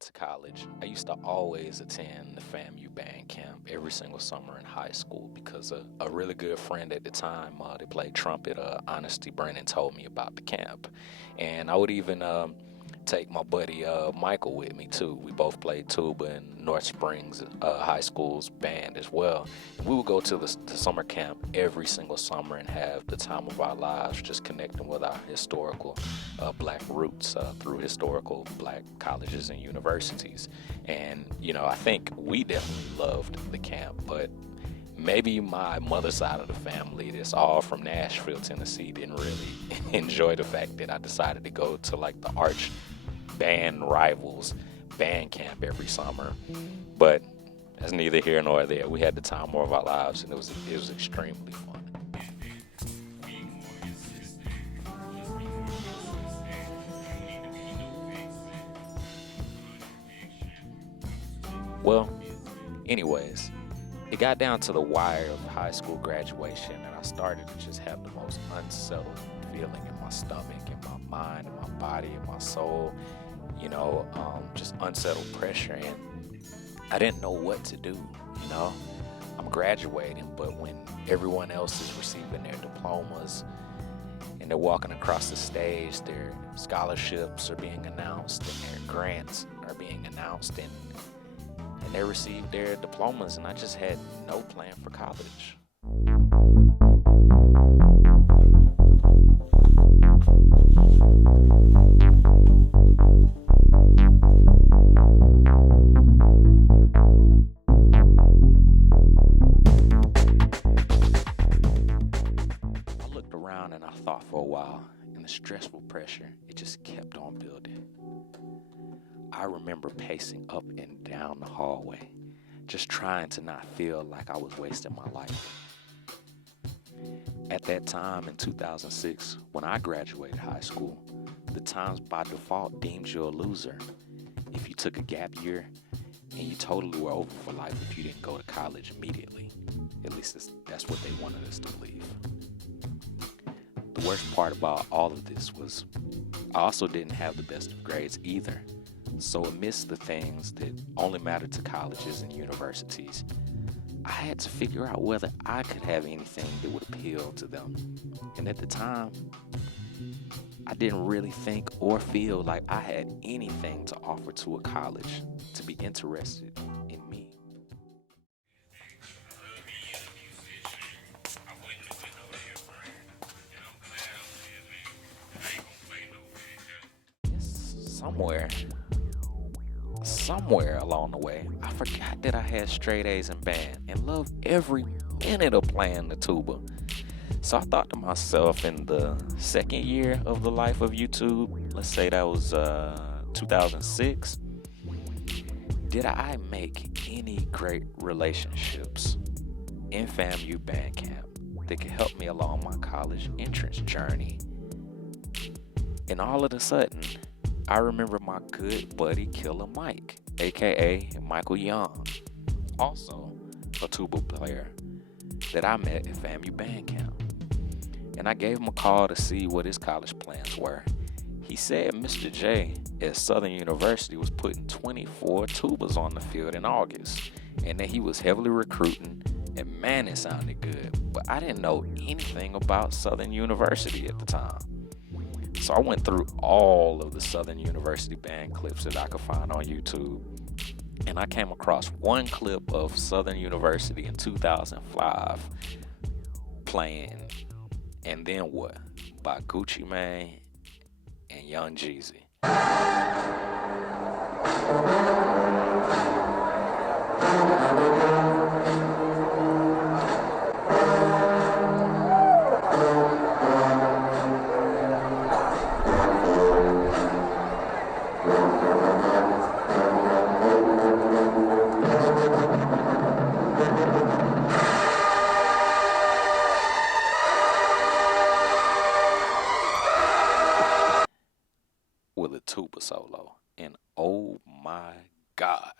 went to college, I used to always attend the FAMU band camp every single summer in high school because a really good friend at the time that played trumpet, Honesty Brennan, told me about the camp. And I would even take my buddy Michael with me too. We both played tuba in North Springs High School's band as well. And we would go to the summer camp every single summer and have the time of our lives, just connecting with our historical black roots through historical black colleges and universities. And I think we definitely loved the camp, but maybe my mother's side of the family, that's all from Nashville, Tennessee, didn't really enjoy the fact that I decided to go to like the arch band rivals band camp every summer. But that's neither here nor there. We had the time of our lives, and it was extremely fun. Well, anyways, it got down to the wire of high school graduation, and I started to just have the most unsettled feeling in my stomach, in my mind, in my body, in my soul. Just unsettled pressure, and I didn't know what to do. I'm graduating, but when everyone else is receiving their diplomas and they're walking across the stage, their scholarships are being announced and their grants are being announced, and they received their diplomas, and I just had no plan for college. I looked around and I thought for a while, and the stressful pressure, it just kept on building. I remember pacing up and down the hallway, just trying to not feel like I was wasting my life. At that time in 2006, when I graduated high school, the Times by default deemed you a loser if you took a gap year, and you totally were over for life if you didn't go to college immediately. At least that's what they wanted us to believe. The worst part about all of this was I also didn't have the best of grades either. So amidst the things that only matter to colleges and universities, I had to figure out whether I could have anything that would appeal to them. And at the time, I didn't really think or feel like I had anything to offer to a college to be interested in me. Yes, somewhere along the way, I forgot that I had straight A's in band and loved every minute of playing the tuba. So I thought to myself, in the second year of the life of YouTube, let's say that was 2006, did I make any great relationships in FAMU band camp that could help me along my college entrance journey? And all of a sudden, I remember my good buddy Killer Mike, aka Michael Young, also a tuba player that I met at FAMU band camp. And I gave him a call to see what his college plans were. He said Mr. J at Southern University was putting 24 tubas on the field in August, and that he was heavily recruiting, and man, it sounded good. But I didn't know anything about Southern University at the time. So I went through all of the Southern University band clips that I could find on YouTube, and I came across one clip of Southern University in 2005 playing And Then What by Gucci Mane and Young Jeezy. With a tuba solo, and oh my God.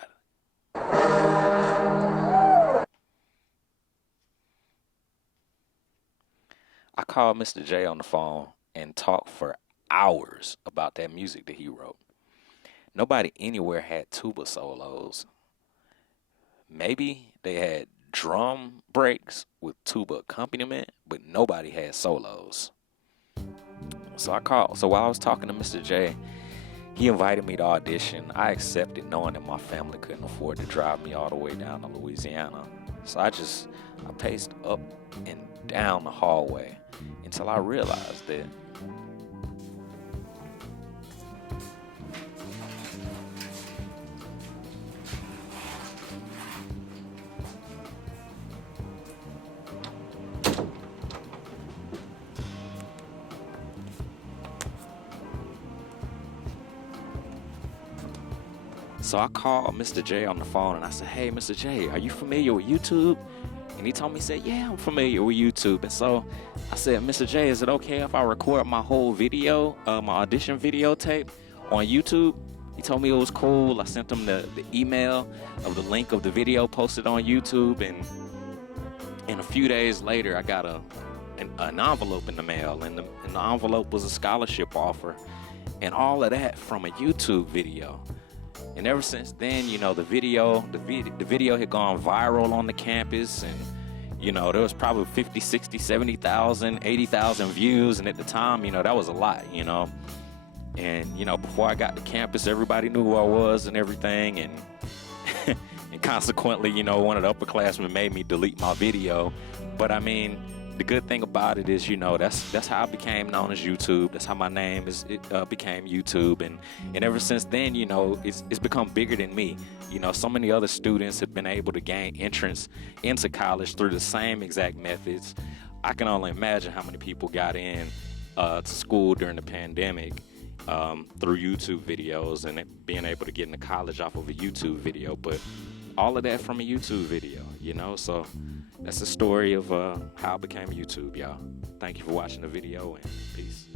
I called Mr. J on the phone and talked for hours about that music that he wrote. Nobody anywhere had tuba solos. Maybe they had drum breaks with tuba accompaniment, but nobody had solos. So I called. So while I was talking to Mr. J, he invited me to audition. I accepted, knowing that my family couldn't afford to drive me all the way down to Louisiana. So I paced up and down the hallway until I realized that So I called Mr. J on the phone and I said, "Hey, Mr. J, are you familiar with YouTube?" And he told me, he said, "Yeah, I'm familiar with YouTube." And so I said, "Mr. J, is it okay if I record my whole video, my audition videotape on YouTube?" He told me it was cool. I sent him the email of the link of the video posted on YouTube. And a few days later, I got an envelope in the mail. And the envelope was a scholarship offer. And all of that from a YouTube video. And ever since then, the video had gone viral on the campus, and there was probably 50, 60, 70,000, 80,000 views, and at the time, that was a lot, And before I got to campus, everybody knew who I was and everything, and and consequently, one of the upperclassmen made me delete my video. But I mean, the good thing about it is, that's how I became known as YouTube. That's how my name became YouTube, and ever since then, it's become bigger than me. So many other students have been able to gain entrance into college through the same exact methods. I can only imagine how many people got in to school during the pandemic through YouTube videos and being able to get into college off of a YouTube video. But all of that from a YouTube video, so that's the story of how I became YouTube, y'all. Thank you for watching the video, and peace.